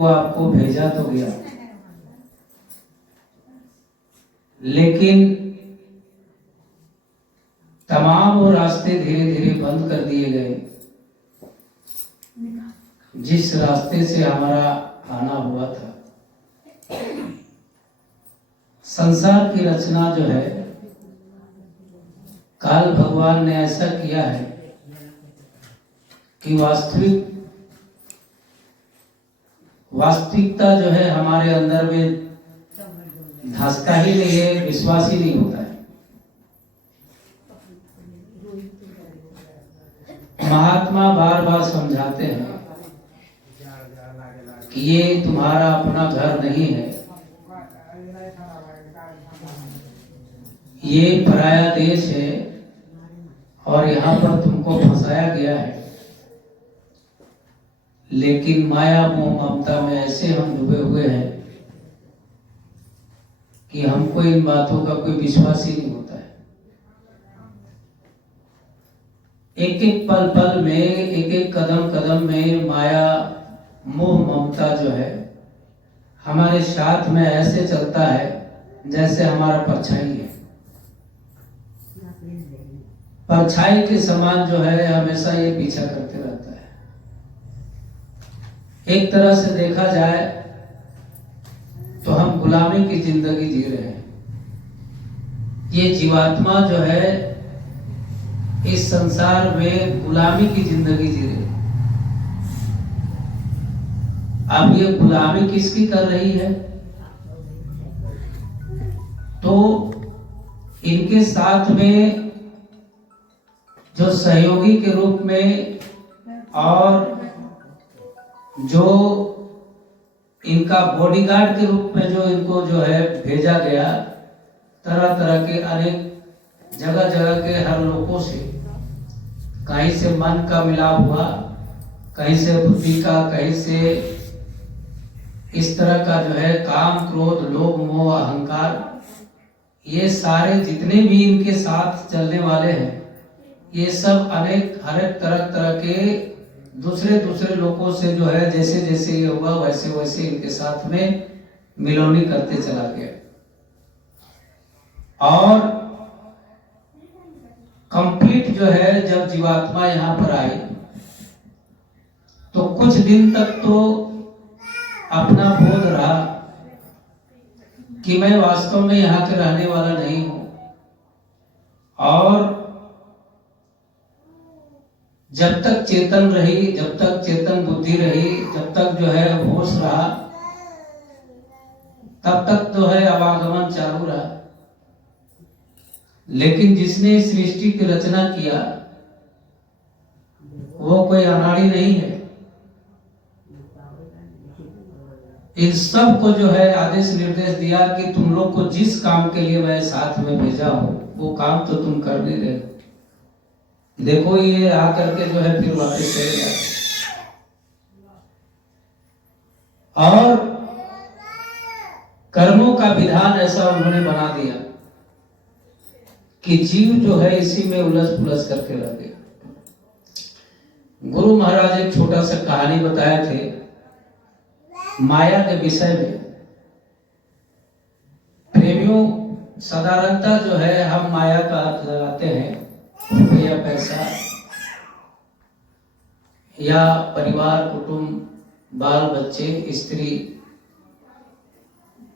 वो आपको भेजा तो गया, लेकिन तमाम वो रास्ते धीरे धीरे बंद कर दिए गए जिस रास्ते से हमारा आना हुआ था। संसार की रचना जो है, काल भगवान ने ऐसा किया है कि वास्तविकता जो है हमारे अंदर में धंसता ही नहीं है, विश्वास ही नहीं होता है। महात्मा बार बार समझाते हैं कि ये तुम्हारा अपना घर नहीं है, ये पराया देश है और यहाँ पर तुमको फंसाया गया है। लेकिन माया मोह ममता में ऐसे हम डूबे हुए हैं कि हमको इन बातों का कोई विश्वास ही नहीं होता है। एक एक पल पल में, एक एक कदम कदम में माया मोह ममता जो है हमारे साथ में ऐसे चलता है जैसे हमारा परछाई है। परछाई के समान जो है हमेशा ये पीछा करते रहता है। एक तरह से देखा जाए तो हम गुलामी की जिंदगी जी रहे हैं। ये जीवात्मा जो है इस संसार में गुलामी की जिंदगी जी रही है। अब ये गुलामी किसकी कर रही है? तो इनके साथ में जो सहयोगी के रूप में और जो इनका बॉडीगार्ड के रूप में जो इनको जो है भेजा गया, तरह तरह के अनेक जगह जगह के हर लोगों से, कहीं से मन का मिलाप हुआ, कहीं से बुद्धि का, कहीं से इस तरह का जो है काम क्रोध लोभ मोह अहंकार, ये सारे जितने भी इनके साथ चलने वाले हैं, ये सब अनेक हर एक तरह तरह के दूसरे लोगों से जो है जैसे जैसे ये हुआ वैसे वैसे इनके साथ में मिलोनी करते चला गया। और कंप्लीट जो है जब जीवात्मा यहाँ पर आई तो कुछ दिन तक तो अपना बोध रहा कि मैं वास्तव में यहाँ के रहने वाला नहीं हूं, और जब तक चेतन रही, जब तक चेतन बुद्धि रही, जब तक जो है होश रहा, तब तक जो है आवागमन चालू रहा। लेकिन जिसने सृष्टि की रचना किया वो कोई अनाड़ी नहीं है। इन सब को जो है आदेश निर्देश दिया कि तुम लोग को जिस काम के लिए मैं साथ में भेजा हूं वो काम तो तुम कर नहीं रहे। देखो ये आकर के जो है फिर वापस चले गया। और कर्मों का विधान ऐसा उन्होंने बना दिया कि जीव जो है इसी में उलझ पुलझ करके रह गया। गुरु महाराज एक छोटा सा कहानी बताए थे माया के विषय में। प्रेमियों, साधारणतः जो है हम माया का अर्थ लगाते हैं रुपया पैसा या परिवार कुटुंब बाल बच्चे स्त्री,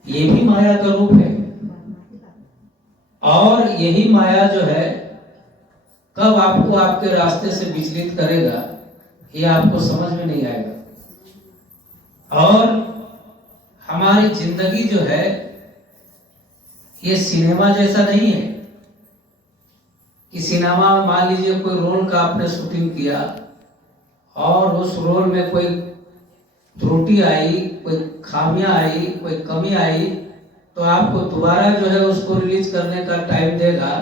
ये भी माया का रूप है। और यही माया जो है कब आपको आपके रास्ते से विचलित करेगा ये आपको समझ में नहीं आएगा। और हमारी जिंदगी जो है ये सिनेमा जैसा नहीं है कि सिनेमा में मान लीजिए कोई रोल का आपने शूटिंग किया और उस रोल में कोई त्रुटि आई, कोई खामियां आई, कोई कमी आई, तो आपको दोबारा जो है उसको रिलीज करने का टाइम देगा,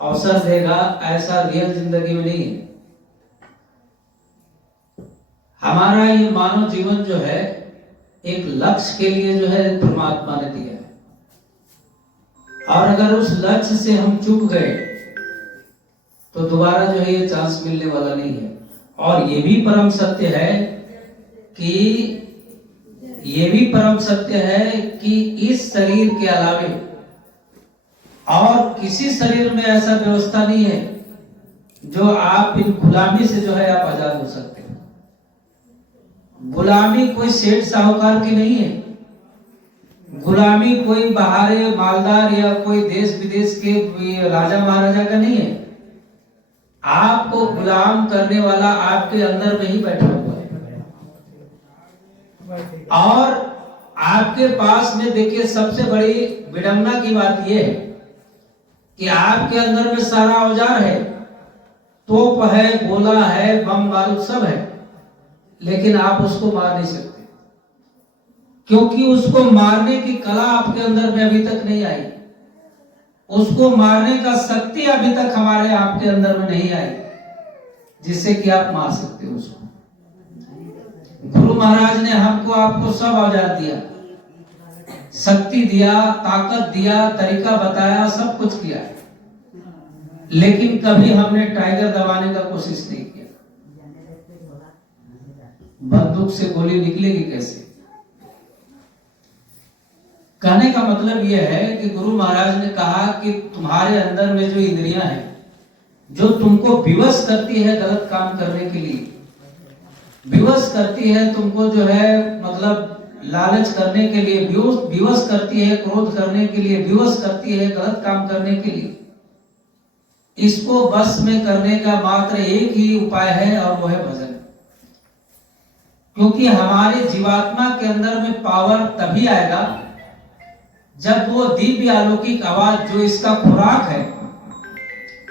अवसर देगा। ऐसा रियल जिंदगी में नहीं है। हमारा ये मानव जीवन जो है एक लक्ष्य के लिए जो है परमात्मा ने दिया है, और अगर उस लक्ष्य से हम चूक गए तो दोबारा जो है ये चांस मिलने वाला नहीं है। और ये भी परम सत्य है कि ये भी परम सत्य है कि इस शरीर के अलावे और किसी शरीर में ऐसा व्यवस्था नहीं है जो आप इन गुलामी से जो है आप आजाद हो सकते हो। गुलामी कोई सेठ साहूकार की नहीं है, गुलामी कोई बाहर मालदार या कोई देश विदेश के राजा महाराजा का नहीं है। आपको गुलाम करने वाला आपके अंदर में ही बैठा हुआ है। और आपके पास में देखिए सबसे बड़ी विडंबना की बात यह है कि आपके अंदर में सारा औजार है, तोप है, गोला है, बम बारूद सब है, लेकिन आप उसको मार नहीं सकते क्योंकि उसको मारने की कला आपके अंदर में अभी तक नहीं आई। उसको मारने का शक्ति अभी तक हमारे आपके अंदर में नहीं आई जिससे कि आप मार सकते हो उसको। गुरु महाराज ने हमको आपको सब औजार दिया, शक्ति दिया, ताकत दिया, तरीका बताया, सब कुछ किया, लेकिन कभी हमने टाइगर दबाने का कोशिश नहीं किया। बंदूक से गोली निकलेगी कैसे? कहने का मतलब यह है कि गुरु महाराज ने कहा कि तुम्हारे अंदर में जो इंद्रियां हैं, जो तुमको विवश करती है गलत काम करने के लिए, विवश करती है तुमको जो है मतलब लालच करने के लिए, विवश करती है क्रोध करने के लिए, विवश करती है गलत काम करने के लिए, इसको वश में करने का मात्र एक ही उपाय है और वो है भजन। क्योंकि हमारे जीवात्मा के अंदर में पावर तभी आएगा जब वो दिव्य अलौकिक आवाज जो इसका खुराक है,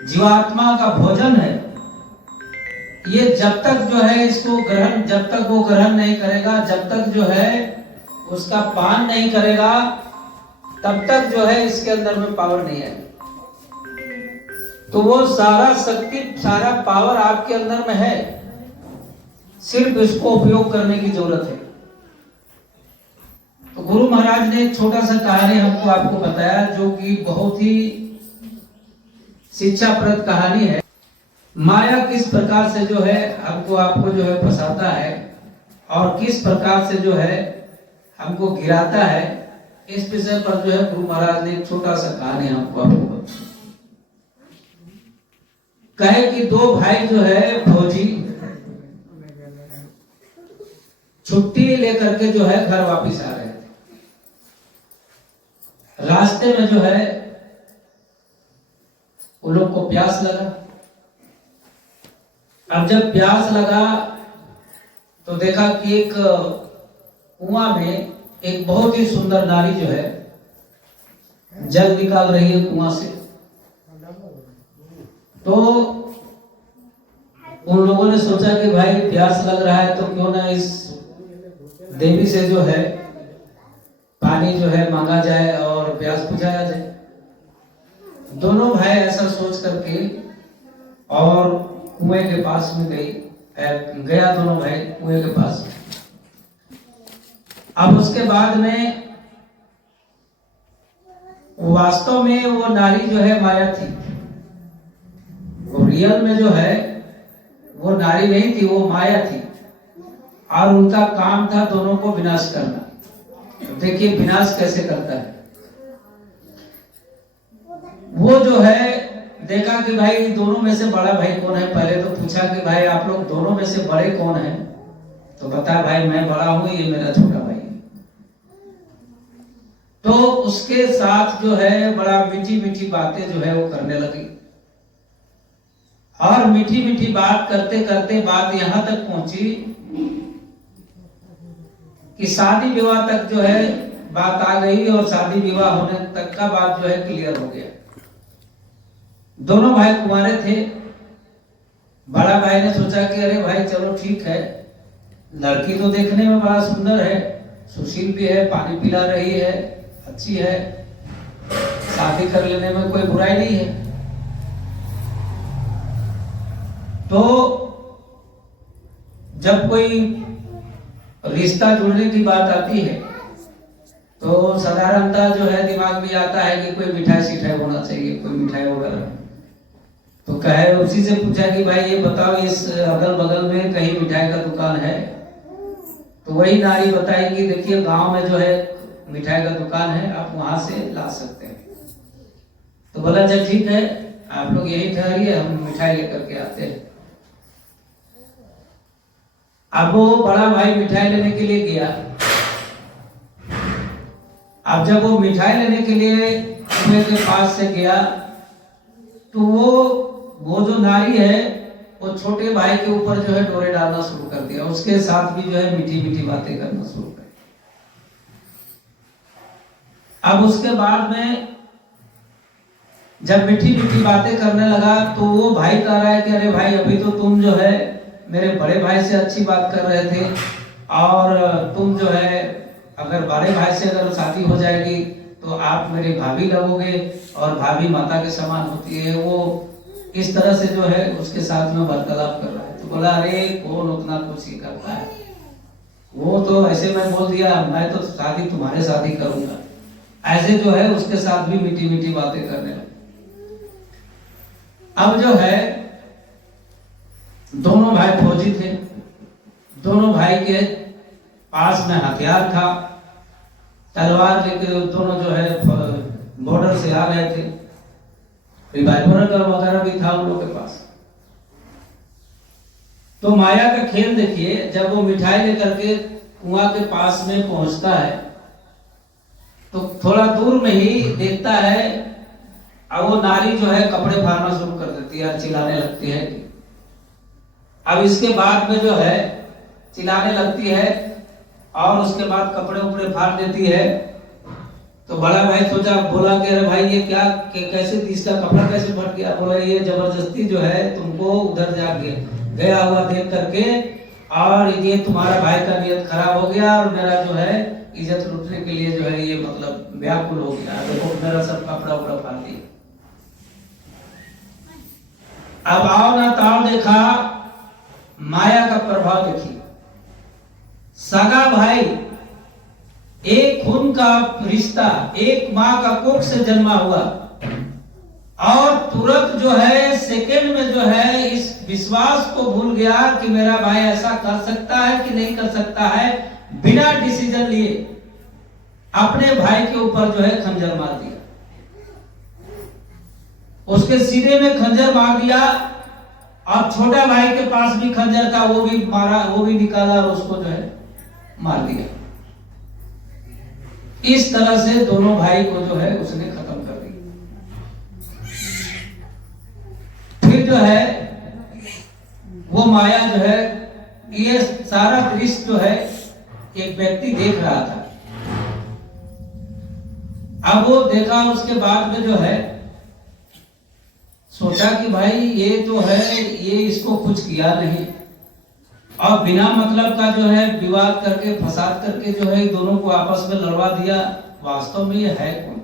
जीवात्मा का भोजन है, ये जब तक जो है इसको ग्रहण, जब तक वो ग्रहण नहीं करेगा, जब तक जो है उसका पान नहीं करेगा, तब तक जो है इसके अंदर में पावर नहीं आएगी। तो वो सारा शक्ति, सारा पावर आपके अंदर में है, सिर्फ इसको उपयोग करने की जरूरत है। तो गुरु महाराज ने एक छोटा सा कहानी हमको आपको बताया जो कि बहुत ही शिक्षाप्रद कहानी है। माया किस प्रकार से जो है हमको आपको जो है फंसाता है और किस प्रकार से जो है हमको गिराता है, इस विषय पर जो है गुरु महाराज ने एक छोटा सा कहानी हमको आपको बताया। कहे कि दो भाई जो है फौजी छुट्टी लेकर के जो है घर वापस आ रहे थे। रास्ते में जो है उन लोग को प्यास लगा। अब जब प्यास लगा तो देखा कि एक कुआं में एक बहुत ही सुंदर नारी जो है जल निकाल रही है कुआं से। तो उन लोगों ने सोचा कि भाई प्यास लग रहा है तो क्यों ना इस देवी से जो है पानी जो है मांगा जाए और प्यास बुझाया जाए। दोनों भाई ऐसा सोच करके और कुएं के पास में गया दोनों भाई कुएं के पास। अब उसके बाद में वास्तव में वो नारी जो है माया थी, वो रियल में जो है वो नारी नहीं थी, वो माया थी और उनका काम था दोनों को विनाश करना। देखिए विनाश कैसे करता है। वो जो है देखा कि भाई दोनों में से बड़ा भाई कौन है। पहले तो पूछा कि भाई आप लोग दोनों में से बड़े कौन हैं? तो बता भाई मैं बड़ा हूं, ये मेरा छोटा भाई है। तो उसके साथ जो है बड़ा मीठी मीठी बातें जो है वो करने लगी और मीठी मीठी बात करते करते बात यहां तक पहुंची कि शादी विवाह तक जो है बात आ गई और शादी विवाह होने तक का बात जो है क्लियर हो गया। दोनों भाई कुंवारे थे। बड़ा भाई ने सोचा कि अरे भाई चलो ठीक है, लड़की तो देखने में बड़ा सुंदर है, सुशील भी है, पानी पिला रही है, अच्छी है, शादी कर लेने में कोई बुराई नहीं है। तो जब कोई रिश्ता जुड़ने की बात आती है तो साधारणतः जो है दिमाग में आता है कि कोई मिठाई सिठाई होना चाहिए, कोई मिठाई वगैरह। तो कहे उसी से पूछा कि भाई ये बताओ इस अगल बगल में कहीं मिठाई का दुकान है? तो वही नारी बताई कि देखिए गांव में जो है मिठाई का दुकान है, आप वहां से ला सकते हैं। तो बोला जब ठीक है, आप लोग यही ठहरिए, हम मिठाई लेकर के आते हैं। अब वो बड़ा भाई मिठाई लेने के लिए गया। अब जब वो मिठाई लेने के लिए कुएं के पास से गया तो वो जो नारी है वो छोटे भाई के ऊपर जो है डोरे डालना शुरू कर दिया, उसके साथ भी जो है मीठी मीठी बातें करना शुरू कर दिया। अब उसके बाद में जब मीठी मीठी बातें करने लगा तो वो भाई कह रहा है कि अरे भाई, अभी तो तुम जो है मेरे बड़े भाई से अच्छी बात कर रहे थे, और तुम जो है अगर बड़े भाई से अगर शादी हो जाएगी तो आप मेरी भाभी लगोगे, और भाभी माता के समान होती है। वो इस तरह से जो है उसके साथ में वार्तालाप कर रहा है। तो बोला अरे कौन उतना कुछ ही करता है, वो तो ऐसे मैं बोल दिया, मैं तो शादी तुम्हारे साथ ही करूंगा। ऐसे जो है उसके साथ भी मीठी मीठी बातें करने लगे। अब जो है दोनों भाई फौजी थे, दोनों भाई के पास में हथियार था, तलवार लेकर दोनों जो है बॉर्डर से आ गए थे, रिवाल्वर वगैरह भी था उन लोगों के पास। तो माया का खेल देखिए, जब वो मिठाई लेकर के कुआं के पास में पहुंचता है तो थोड़ा दूर में ही देखता है, अब वो नारी जो है कपड़े फाड़ना शुरू कर देती है, चिल्लाने लगती है। अब इसके बाद में जो है चिल्लाने लगती है और उसके बाद कपड़े उपड़े फाड़ देती है। तो बड़ा भाई सोचा, बोला कि अरे भाई ये क्या, कैसे इसका कपड़ा कैसे फट गया? बोला ये जबरदस्ती जो है तुमको उधर जा गया हुआ देख करके, और ये तुम्हारा भाई का नियत खराब हो गया और मेरा जो है इज्जत लूटने के लिए जो है ये मतलब व्याकुल हो गया, देखो मेरा सब कपड़ा उपड़ा फाड़ दिया। अब आओ ना ताओ देखा, माया का प्रभाव देखिए। सगा भाई, एक खून का रिश्ता, एक मां का कोख से जन्मा हुआ, और तुरंत जो है सेकंड में जो है इस विश्वास को भूल गया कि मेरा भाई ऐसा कर सकता है कि नहीं कर सकता है, बिना डिसीजन लिए अपने भाई के ऊपर जो है खंजर मार दिया, उसके सीने में खंजर मार दिया। और छोटा भाई के पास भी खंजर था, वो भी मारा, वो भी निकाला और उसको जो है मार दिया। इस तरह से दोनों भाई को जो है उसने खत्म कर दिया। फिर जो है वो माया जो है, ये सारा दृश्य जो है एक व्यक्ति देख रहा था। अब वो देखा, उसके बाद में जो है सोचा कि भाई ये जो है ये इसको कुछ किया नहीं, और बिना मतलब का जो है विवाद करके फसाद करके जो है दोनों को आपस में लड़वा दिया। वास्तव में ये है कौन?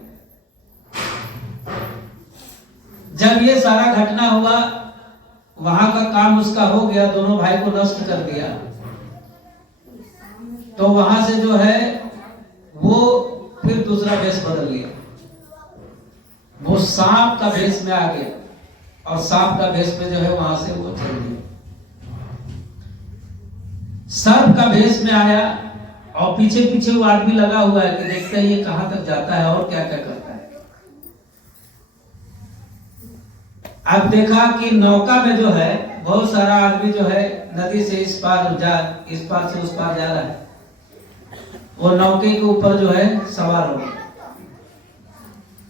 जब ये सारा घटना हुआ, वहां का काम उसका हो गया, दोनों भाई को नष्ट कर दिया, तो वहां से जो है वो फिर दूसरा वेश बदल लिया, वो सांप का वेश में आ गया, और सांप का वेश में जो है वहां से वो चल दिया। सर्प का वेश में आया, और पीछे पीछे वो आदमी लगा हुआ है कि देखते हैं ये कहां तक जाता है और क्या क्या करता है। अब देखा कि नौका में जो है बहुत सारा आदमी जो है नदी से इस पार से उस पार जा रहा है, वो नौके के ऊपर जो है सवार हो गया।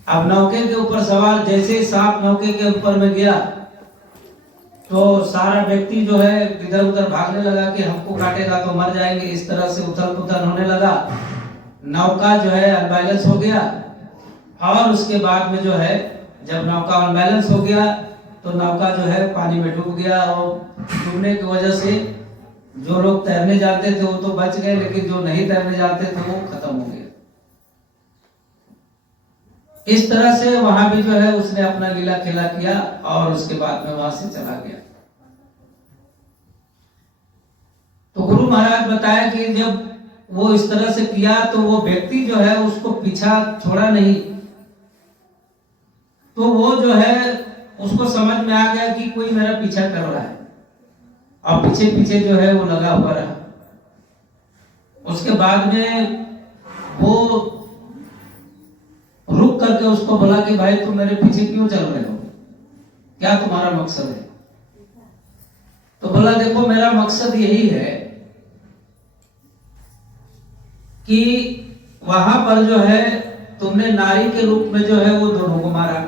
अब नौके के ऊपर सवार, जैसे सांप नौके के ऊपर में गया तो सारा व्यक्ति जो है इधर उधर भागने लगा कि हमको काटेगा तो मर जाएंगे, इस तरह से उथल पुथल होने लगा। नौका जो है अनबैलेंस हो गया, और उसके बाद में जो है जब नौका अनबैलेंस हो गया तो नौका जो है पानी में डूब गया, और डूबने की वजह से जो लोग तैरने जाते थे वो तो बच गए, लेकिन जो नहीं तैरने जाते थे वो खत्म हो गए। इस तरह से वहां भी जो है उसने अपना लीला खेला किया, और उसके बाद में वहां से चला गया। तो गुरु महाराज बताया कि जब वो इस तरह से किया तो वो व्यक्ति जो है उसको पीछा छोड़ा नहीं, तो वो जो है उसको समझ में आ गया कि कोई मेरा पीछा कर रहा है, और पीछे पीछे जो है वो लगा हुआ रहा। उसके बाद में वो रुक करके उसको बोला कि भाई तुम मेरे पीछे क्यों चल रहे हो, क्या तुम्हारा मकसद है? तो बोला देखो मेरा मकसद यही है कि वहां पर जो है तुमने नारी के रूप में जो है वो दोनों को मारा,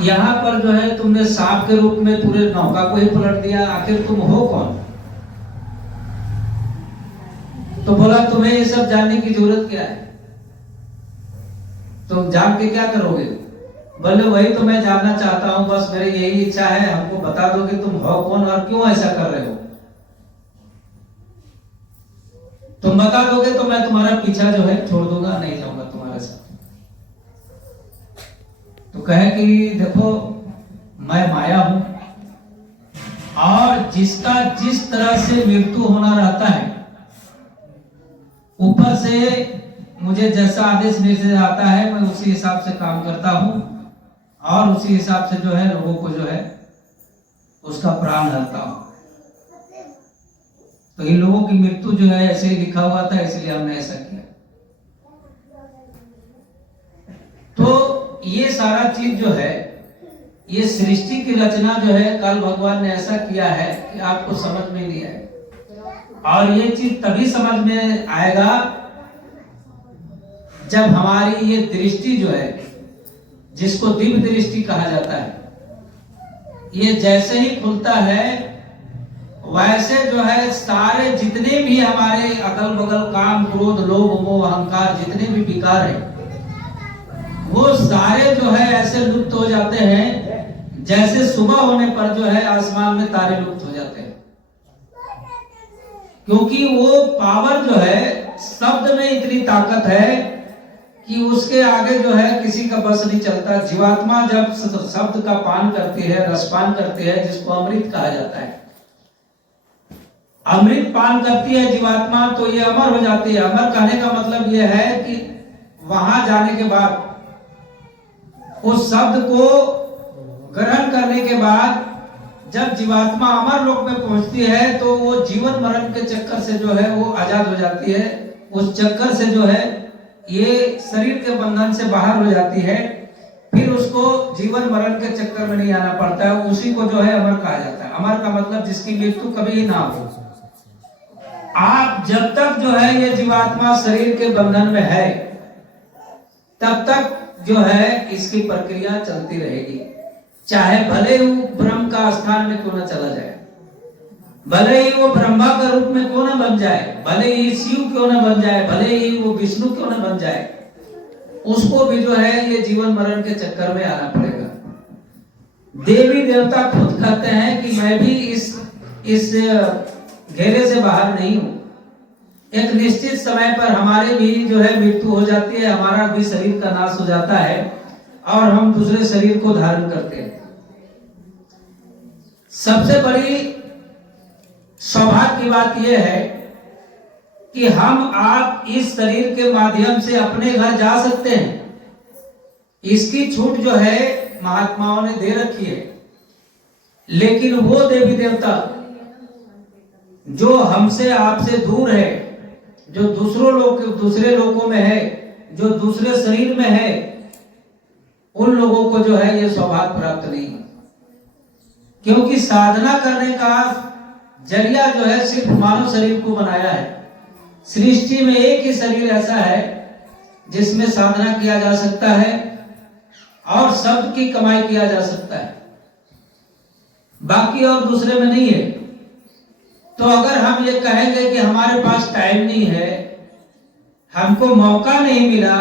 यहाँ पर जो है तुमने सांप के रूप में पूरे नौका को ही पलट दिया, आखिर तुम हो कौन? तो बोला तुम्हें ये सब जानने की जरूरत क्या है, तुम जान के क्या करोगे? बोले वही तो मैं जानना चाहता हूं, बस मेरी यही इच्छा है, हमको बता दो कि तुम हो कौन और क्यों ऐसा कर रहे हो। तुम बता दोगे तो मैं तुम्हारा पीछा जो है छोड़ दूंगा, नहीं जाऊंगा तुम्हारे साथ। तो कहे कि देखो मैं माया हूं और जिसका जिस तरह से मृत्यु होना रहता है, ऊपर से मुझे जैसा आदेश निर्देश आता है मैं उसी हिसाब से काम करता हूं और उसी हिसाब से जो है लोगों को जो है उसका प्राण हरता हूं। तो इन लोगों की मृत्यु जो है ऐसे ही लिखा हुआ था, इसलिए हमने ऐसा किया। तो ये सारा चीज जो है, ये सृष्टि की रचना जो है कल भगवान ने ऐसा किया है कि आपको समझ में नहीं आएगा, और ये चीज तभी समझ में आएगा जब हमारी ये दृष्टि जो है, जिसको दिव्य दृष्टि कहा जाता है, ये जैसे ही खुलता है वैसे जो है सारे जितने भी हमारे अगल बगल काम क्रोध लोभ मोह अहंकार जितने भी विकार है वो सारे जो है ऐसे लुप्त हो जाते हैं जैसे सुबह होने पर जो है आसमान में तारे लुप्त हो जाते हैं। क्योंकि वो पावर जो है शब्द में इतनी ताकत है कि उसके आगे जो है किसी का बस नहीं चलता। जीवात्मा जब शब्द का पान करती है, रसपान करती है, जिसको अमृत कहा जाता है, अमृत पान करती है जीवात्मा, तो ये अमर हो जाती है। अमर कहने का मतलब ये है कि वहां जाने के बाद उस शब्द को ग्रहण करने के बाद जब जीवात्मा अमर लोक में पहुंचती है तो वो जीवन मरण के चक्कर से जो है वो आजाद हो जाती है। उस चक्कर से जो है ये शरीर के बंधन से बाहर हो जाती है, फिर उसको जीवन मरण के चक्कर में नहीं आना पड़ता है। उसी को जो है अमर कहा जाता है। अमर का मतलब जिसकी मृत्यु कभी ना हो। आप जब तक जो है ये जीवात्मा शरीर के बंधन में है तब तक जो है इसकी प्रक्रिया चलती रहेगी, चाहे भले वो ब्रह्म का स्थान में क्यों ना चला जाए, भले ही वो ब्रह्मा का रूप में क्यों ना बन जाए, भले ही शिव क्यों ना बन जाए, भले ही वो विष्णु क्यों ना बन जाए, उसको भी जो है ये जीवन मरण के चक्कर में आना पड़ेगा। देवी देवता खुद कहते हैं कि मैं भी इस घेरे से बाहर नहीं हूं। एक निश्चित समय पर हमारे भी जो है मृत्यु हो जाती है, हमारा भी शरीर का नाश हो जाता है और हम दूसरे शरीर को धारण करते हैं। सबसे बड़ी सौभाग्य की बात यह है कि हम आप इस शरीर के माध्यम से अपने घर जा सकते हैं। इसकी छूट जो है महात्माओं ने दे रखी है। लेकिन वो देवी देवता जो हमसे आपसे दूर है, जो दूसरे लोकों में है, जो दूसरे शरीर में है, उन लोगों को जो है ये सौभाग्य प्राप्त नहीं, क्योंकि साधना करने का जरिया जो है सिर्फ मानव शरीर को बनाया है। सृष्टि में एक ही शरीर ऐसा है जिसमें साधना किया जा सकता है और शब्द की कमाई किया जा सकता है, बाकी और दूसरे में नहीं है। तो अगर हम ये कहेंगे कि हमारे पास टाइम नहीं है, हमको मौका नहीं मिला,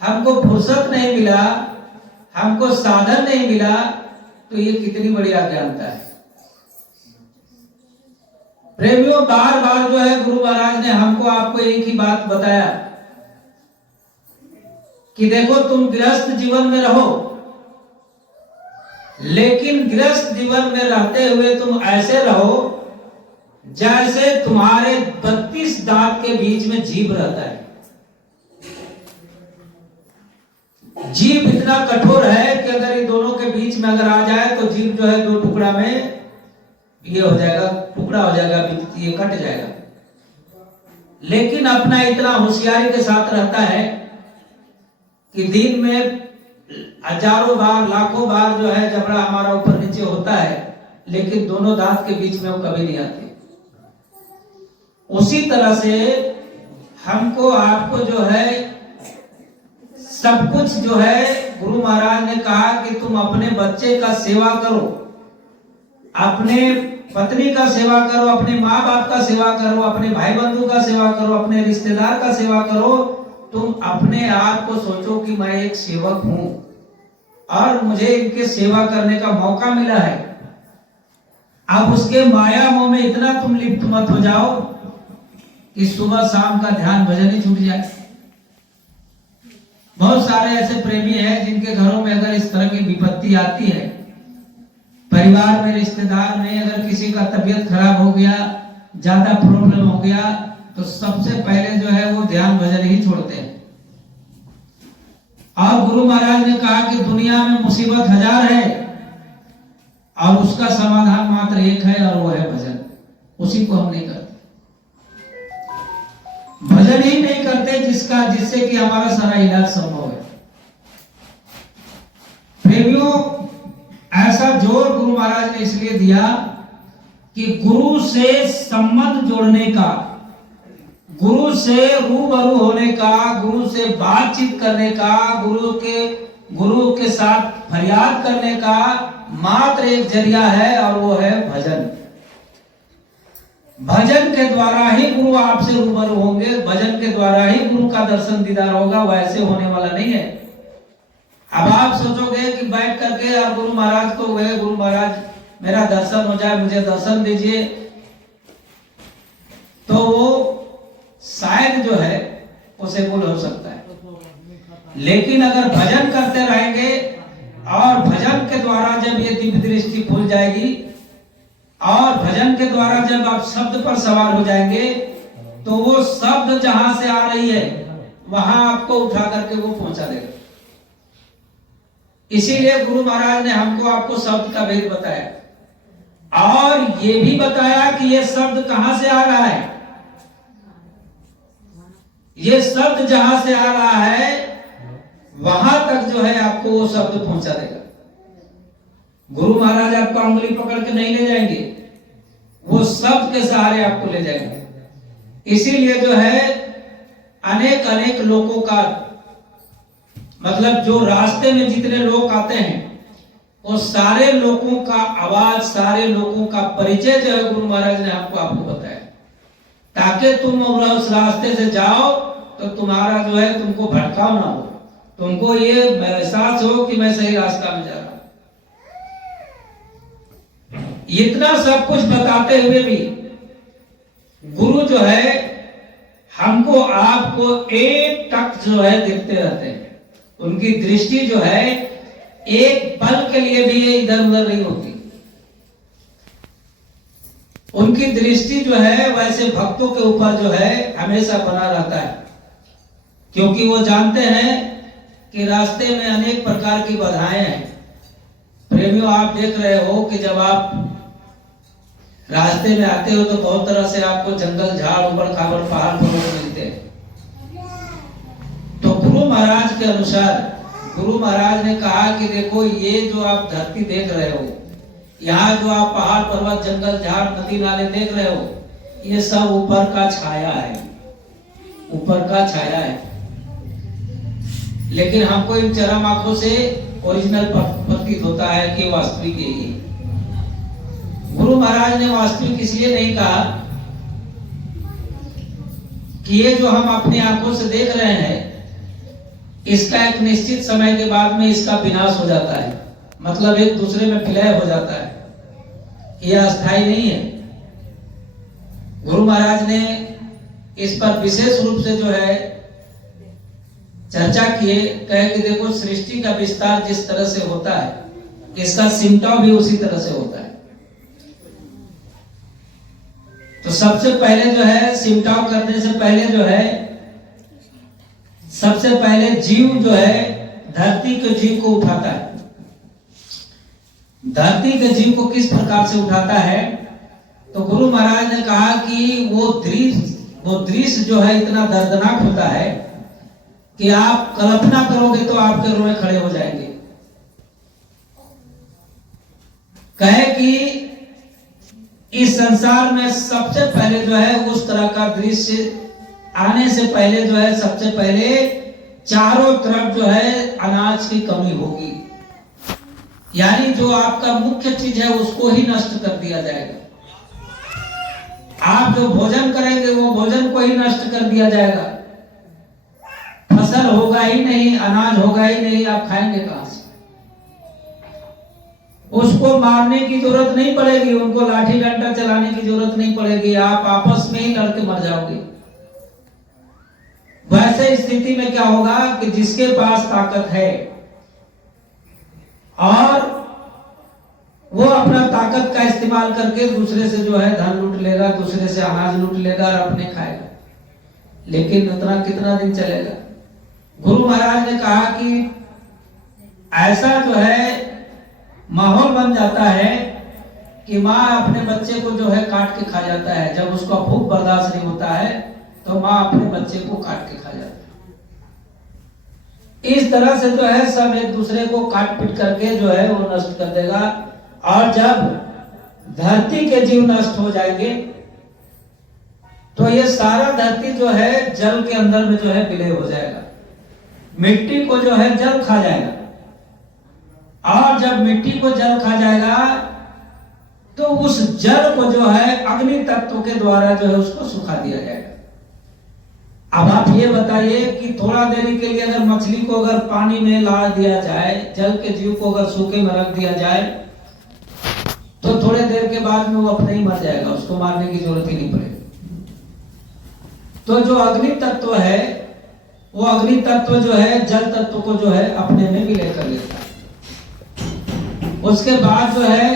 हमको फुर्सत नहीं मिला, हमको साधन नहीं मिला, तो ये कितनी बड़ी अज्ञानता है। प्रेमियों, बार बार जो है गुरु महाराज ने हमको आपको एक ही बात बताया कि देखो तुम गृहस्थ जीवन में रहो, लेकिन गृहस्थ जीवन में रहते हुए तुम ऐसे रहो जैसे तुम्हारे 32 दांत के बीच में जीभ रहता है। जीभ इतना कठोर है कि अगर ये दोनों के बीच में अगर आ जाए तो जीभ जो है दो टुकड़ा में ये हो जाएगा, टुकड़ा हो जाएगा, ये कट जाएगा। लेकिन अपना इतना होशियारी के साथ रहता है कि दिन में हजारों बार लाखों बार जो है जबड़ा हमारा ऊपर नीचे होता है, लेकिन दोनों दांत के बीच में वो कभी नहीं आती। उसी तरह से हमको आपको जो है सब कुछ जो है गुरु महाराज ने कहा कि तुम अपने बच्चे का सेवा करो, अपने पत्नी का सेवा करो, अपने माँ बाप का सेवा करो, अपने भाई बंधु का सेवा करो, अपने रिश्तेदार का सेवा करो। तुम अपने आप को सोचो कि मैं एक सेवक हूं और मुझे इनके सेवा करने का मौका मिला है। अब उसके माया मोह में इतना तुम लिप्त मत हो जाओ कि सुबह शाम का ध्यान भजन ही छूट जाए। बहुत सारे ऐसे प्रेमी हैं जिनके घरों में अगर इस तरह की विपत्ति आती है, परिवार में रिश्तेदार में अगर किसी का तबीयत खराब हो गया, ज्यादा प्रॉब्लम हो गया, तो सबसे पहले जो है वो ध्यान भजन ही छोड़ते हैं। और गुरु महाराज ने कहा कि दुनिया में मुसीबत हजार है और उसका समाधान मात्र एक है और वो है भजन। उसी को हम नहीं करते, भजन ही नहीं करते जिससे कि हमारा सारा इलाज संभव है। प्रेमियों, ऐसा जोर गुरु महाराज ने इसलिए दिया कि गुरु से संबंध जोड़ने का, गुरु से रूबरू होने का, गुरु से बातचीत करने का, गुरु के साथ फरियाद करने का मात्र एक जरिया है और वो है भजन। भजन के द्वारा ही गुरु आपसे रूबरू होंगे, भजन के द्वारा ही गुरु का दर्शन दीदार होगा, वैसे होने वाला नहीं है। अब आप सोचोगे कि बैठ करके और गुरु महाराज को गए, गुरु महाराज मेरा दर्शन हो जाए, मुझे दर्शन दीजिए, तो वो शायद जो है पॉसिबल हो सकता है। लेकिन अगर भजन करते रहेंगे और भजन के द्वारा जब ये दिव्य दृष्टि खुल जाएगी और भजन के द्वारा जब आप शब्द पर सवार हो जाएंगे, तो वो शब्द जहां से आ रही है वहां आपको उठा करके वो पहुंचा देगा। इसीलिए गुरु महाराज ने हमको आपको शब्द का भेद बताया और ये भी बताया कि ये शब्द कहां से आ रहा है। ये शब्द जहां से आ रहा है वहां तक जो है आपको वो शब्द पहुंचा देगा। गुरु महाराज आपको उंगली पकड़ के नहीं ले जाएंगे, वो शब्द के सहारे आपको ले जाएंगे। इसीलिए जो है अनेक अनेक लोगों का मतलब जो रास्ते में जितने लोग आते हैं वो सारे लोगों का आवाज, सारे लोगों का परिचय जो है गुरु महाराज ने आपको बताया, ताकि तुम उस रास्ते से जाओ तो तुम्हारा जो है तुमको भटकाव ना हो, तुमको ये एहसास हो कि मैं सही रास्ता में जा रहा हूं। इतना सब कुछ बताते हुए भी गुरु जो है हमको आपको एक टक जो है देखते रहते हैं। उनकी दृष्टि जो है एक पल के लिए भी ये इधर उधर नहीं होती। उनकी दृष्टि जो है वैसे भक्तों के ऊपर जो है हमेशा बना रहता है, क्योंकि वो जानते हैं कि रास्ते में अनेक प्रकार की बाधाएं हैं। प्रेमियों, आप देख रहे हो कि जब आप रास्ते में आते हो तो बहुत तरह से आपको जंगल, झाड़, उबड़ खाबड़, पहाड़ पर्वत मिलते हैं। तो गुरु महाराज के अनुसार गुरु महाराज ने कहा कि देखो, ये जो आप धरती देख रहे हो, यहाँ जो आप पहाड़ पर्वत, जंगल, झाड़, नदी नाले देख रहे हो, ये सब ऊपर का छाया है, ऊपर का छाया है। लेकिन हमको इन चरम आंखों से ओरिजिनल प्रतीत होता है कि वास्तविक यही है। गुरु महाराज ने वास्तविक इसलिए नहीं कहा कि ये जो हम अपनी आंखों से देख रहे हैं इसका एक निश्चित समय के बाद में इसका विनाश हो जाता है, मतलब एक दूसरे में विलय हो जाता है, यह अस्थायी नहीं है। गुरु महाराज ने इस पर विशेष रूप से जो है चर्चा किए, कहे कि देखो, सृष्टि का विस्तार जिस तरह से होता है इसका सिमटाव भी उसी तरह से होता है। तो सबसे पहले जो है सिमटाव करने से पहले जो है सबसे पहले जीव जो है धरती के जीव को उठाता है। धरती के जीव को किस प्रकार से उठाता है? तो गुरु महाराज ने कहा कि वो दृश्य जो है इतना दर्दनाक होता है कि आप कल्पना करोगे तो आपके रोए खड़े हो जाएंगे। कहे कि इस संसार में सबसे पहले जो है उस तरह का दृश्य आने से पहले जो है सबसे पहले चारों तरफ जो है अनाज की कमी होगी, यानी जो आपका मुख्य चीज है उसको ही नष्ट कर दिया जाएगा। आप जो भोजन करेंगे वो भोजन को ही नष्ट कर दिया जाएगा। फसल होगा ही नहीं, अनाज होगा ही नहीं, आप खाएंगे कहां से? उसको मारने की जरूरत नहीं पड़ेगी, उनको लाठी डंडा चलाने की जरूरत नहीं पड़ेगी, आप आपस में ही लड़के मर जाओगे। वैसे स्थिति में क्या होगा कि जिसके पास ताकत है और वो अपना ताकत का इस्तेमाल करके दूसरे से जो है धन लूट लेगा, दूसरे से अनाज लूट लेगा और अपने खाएगा। लेकिन उतना कितना दिन चलेगा? गुरु महाराज ने कहा कि ऐसा जो है माहौल बन जाता है कि माँ अपने बच्चे को जो है काट के खा जाता है। जब उसका भूख बर्दाश्त नहीं होता है तो माँ अपने बच्चे को काट के खा जाता है। इस तरह से जो है सब एक दूसरे को काट पीट करके जो है वो नष्ट कर देगा। और जब धरती के जीव नष्ट हो जाएंगे तो ये सारा धरती जो है जल के अंदर में जो है विलय हो जाएगा। मिट्टी को जो है जल खा जाएगा, और जब मिट्टी को जल खा जाएगा तो उस जल को जो है अग्नि तत्व के द्वारा जो है उसको सुखा दिया जाएगा। अब आप ये बताइए कि थोड़ा देरी के लिए अगर मछली को अगर पानी में ला दिया जाए, जल के जीव को अगर सूखे में रख दिया जाए तो थोड़े देर के बाद में वो अपने ही मर जाएगा, उसको मारने की जरूरत ही नहीं पड़ेगी। तो जो अग्नि तत्व है वो अग्नि तत्व जो है जल तत्व को जो है अपने में विलय कर लेता है। उसके बाद जो है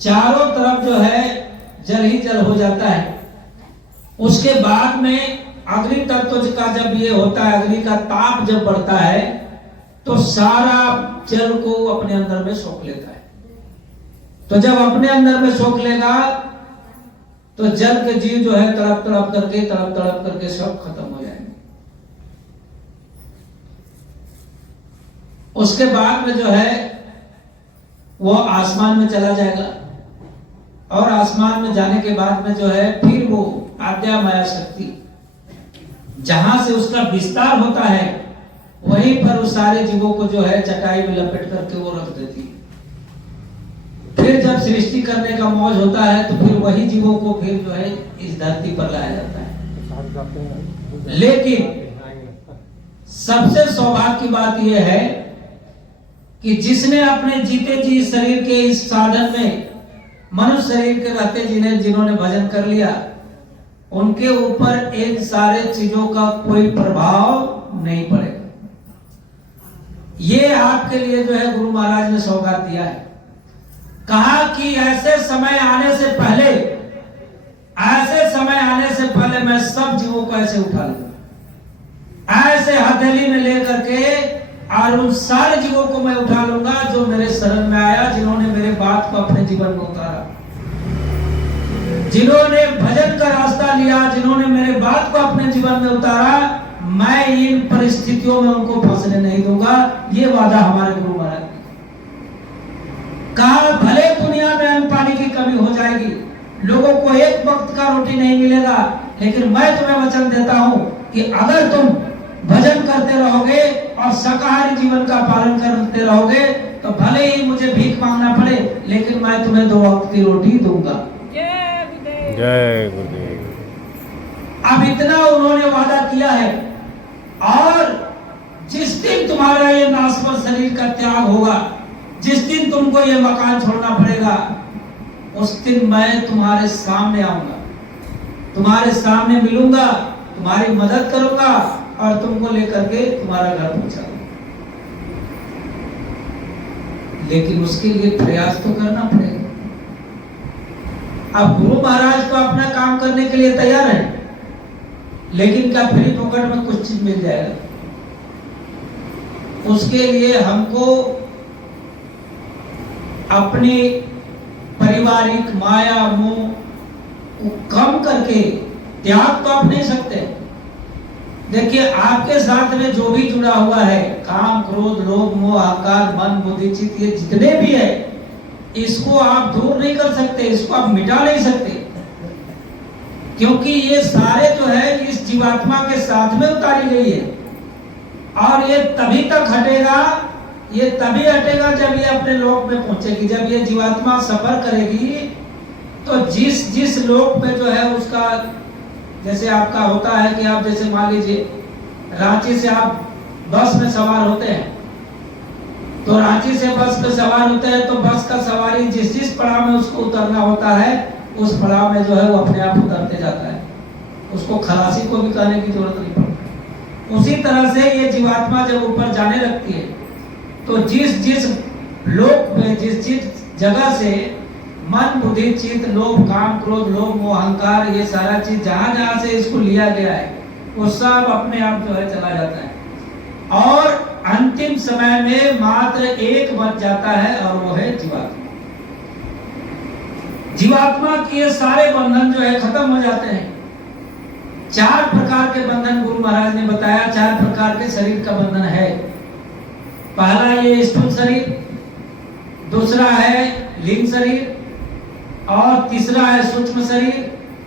चारों तरफ जो है जल ही जल हो जाता है। उसके बाद में अग्नि तत्व का जब ये होता है, अग्नि का ताप जब बढ़ता है तो सारा जल को अपने अंदर में सोख लेता है। तो जब अपने अंदर में सोख लेगा तो जल के जीव जो है तड़प तड़प करके सब खत्म हो जाएंगे। उसके बाद में जो है वो आसमान में चला जाएगा, और आसमान में जाने के बाद में जो है फिर वो आद्या माया शक्ति जहां से उसका विस्तार होता है वहीं पर उस सारे जीवों को जो है चटाई में लपेट करके वो रख देती है। फिर जब सृष्टि करने का मौज होता है तो फिर वही जीवों को फिर जो है इस धरती पर लाया जाता है। लेकिन सबसे सौभाग्य की बात यह है कि जिसने अपने जीते जी शरीर के इस साधन में मनुष्य शरीर के रहते जिन्होंने भजन कर लिया, उनके ऊपर इन सारे चीजों का कोई प्रभाव नहीं पड़ेगा। ये आपके लिए जो है गुरु महाराज ने सौगात दिया है। कहा कि ऐसे समय आने से पहले मैं सब जीवों को ऐसे उठा लूंगा, ऐसे हथेली में लेकर के, और उन सारे जीवों को मैं उठा लूंगा जो मेरे शरण में आया, जिन्होंने मेरे बात को अपने जीवन में उतारा, जिन्होंने भजन का रास्ता लिया, जिन्होंने मेरे बात को अपने जीवन में उतारा। मैं इन परिस्थितियों में उनको फंसने नहीं दूंगा। ये वादा हमारे गुरु महाराज ने कहा। भले दुनिया में अन्न पानी की कमी हो जाएगी, लोगों को एक वक्त का रोटी नहीं मिलेगा, लेकिन मैं तुम्हें वचन देता हूं कि अगर तुम भजन करते रहोगे और शाकाहारी जीवन का पालन करते रहोगे तो भले ही मुझे भीख मांगना पड़े, लेकिन मैं तुम्हें 2 वक्त की रोटी दूंगा। जय गुरुदेव। अब इतना उन्होंने वादा किया है, और जिस दिन तुम्हारा ये नासवर शरीर का त्याग होगा, जिस दिन तुमको ये मकान छोड़ना पड़ेगा, उस दिन मैं तुम्हारे सामने आऊंगा, तुम्हारे सामने मिलूंगा, तुम्हारी मदद करूंगा और तुमको लेकर के तुम्हारा घर पहुंचाऊंगा। लेकिन उसके लिए प्रयास तो करना पड़ेगा। अब गुरु महाराज तो अपना काम करने के लिए तैयार है, लेकिन क्या फ्री पॉकेट में कुछ चीज मिल जाएगा? उसके लिए हमको अपनी पारिवारिक माया मोह को कम करके त्याग तो आप नहीं सकते। देखिए आपके साथ में जो भी जुड़ा हुआ है, काम क्रोध लोभ मोह अहंकार मन बुद्धि चित्त, ये जितने भी है, इसको आप दूर नहीं कर सकते, इसको आप मिटा नहीं सकते, क्योंकि ये सारे जो है इस जीवात्मा के साथ में उतारी गई है। और ये तभी तक हटेगा, ये तभी हटेगा जब ये अपने लोक में पहुंचेगी। जब ये जीवात्मा सफर करेगी तो जिस जिस लोक में जो है उसका, जैसे आपका होता है कि आप जैसे मान लीजिए रांची से आप बस में सवार होते हैं, तो रांची से बस में सवार होते हैं तो बस का सवारी जिस जिस पड़ाव में उसको उतरना होता है उस पड़ाव में जो है वो अपने आप उतरते जाता है, उसको खलासी को भी कहने की जरूरत नहीं पड़ती। उसी तरह से ये जीवात्मा जब ऊपर जाने लगती है तो जिस जिस लोक में जिस जिस जगह से मन बुद्धि चित्त लोभ काम क्रोध लोभ मोह अहंकार ये सारा चीज जहां जहां से इसको लिया गया है वो सब अपने आप जो है चला जाता है और अंतिम समय में मात्र एक बच जाता है और वो है जीवात्मा। जीवात्मा के ये सारे बंधन जो है खत्म हो जाते हैं। 4 प्रकार के बंधन गुरु महाराज ने बताया, 4 प्रकार के शरीर का बंधन है। पहला ये स्थूल शरीर, दूसरा है लिंग शरीर, और तीसरा है सूक्ष्म शरीर,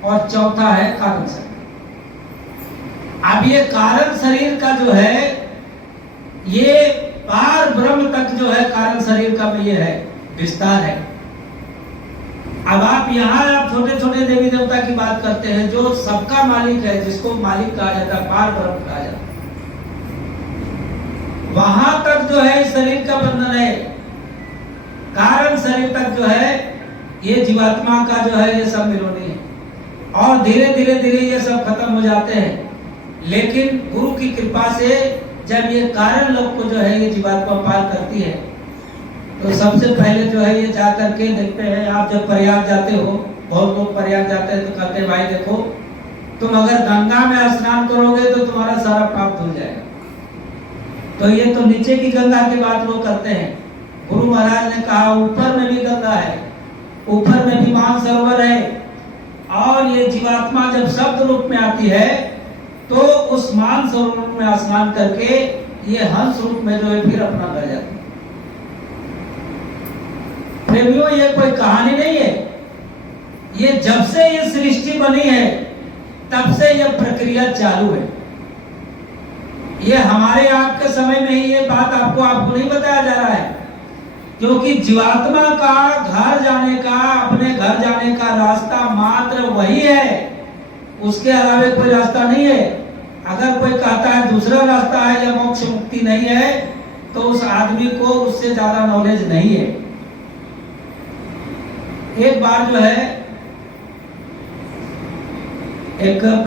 और चौथा है कारण शरीर। अब ये कारण शरीर का जो है ये पार ब्रह्म तक जो है कारण शरीर का ये है विस्तार है। अब आप यहाँ आप छोटे छोटे देवी देवता की बात करते हैं, जो सबका मालिक है, जिसको मालिक कहा जाता है, पार ब्रह्म कहा जाता है, वहां तक जो है शरीर का बंधन है। कारण शरीर तक जो है ये जीवात्मा का जो है ये सब विरोधी है और धीरे धीरे धीरे ये सब खत्म हो जाते हैं। लेकिन गुरु की कृपा से जब ये कारण लोग को जो है ये जीवात्मा पार करती है तो सबसे पहले जो है ये जा करके देखते हैं। आप जब प्रयाग जाते हो, बहुत लोग प्रयाग जाते हैं तो कहते हैं भाई देखो तुम अगर गंगा में स्नान करोगे तो तुम्हारा सारा पाप धुल जाएगा। तो ये तो नीचे की गंगा की बात लोग करते हैं। गुरु महाराज ने कहा ऊपर में भी गंगा है, ऊपर में भी मानसरोवर है, और ये जीवात्मा जब शब्द रूप में आती है तो उस मानसरोवर में स्नान करके ये हंस रूप में जो है फिर अपना घर जाती है। प्रेमियों ये कोई कहानी नहीं है, ये जब से ये सृष्टि बनी है तब से ये प्रक्रिया चालू है। ये हमारे आपके समय में ही ये बात आपको नहीं बताया जा रहा है, क्योंकि जीवात्मा का घर जाने का, अपने घर जाने का रास्ता मात्र वही है, उसके अलावा कोई रास्ता नहीं है। अगर कोई कहता है दूसरा रास्ता है या मोक्ष मुक्ति नहीं है तो उस आदमी को उससे ज्यादा नॉलेज नहीं है। एक बार जो है एक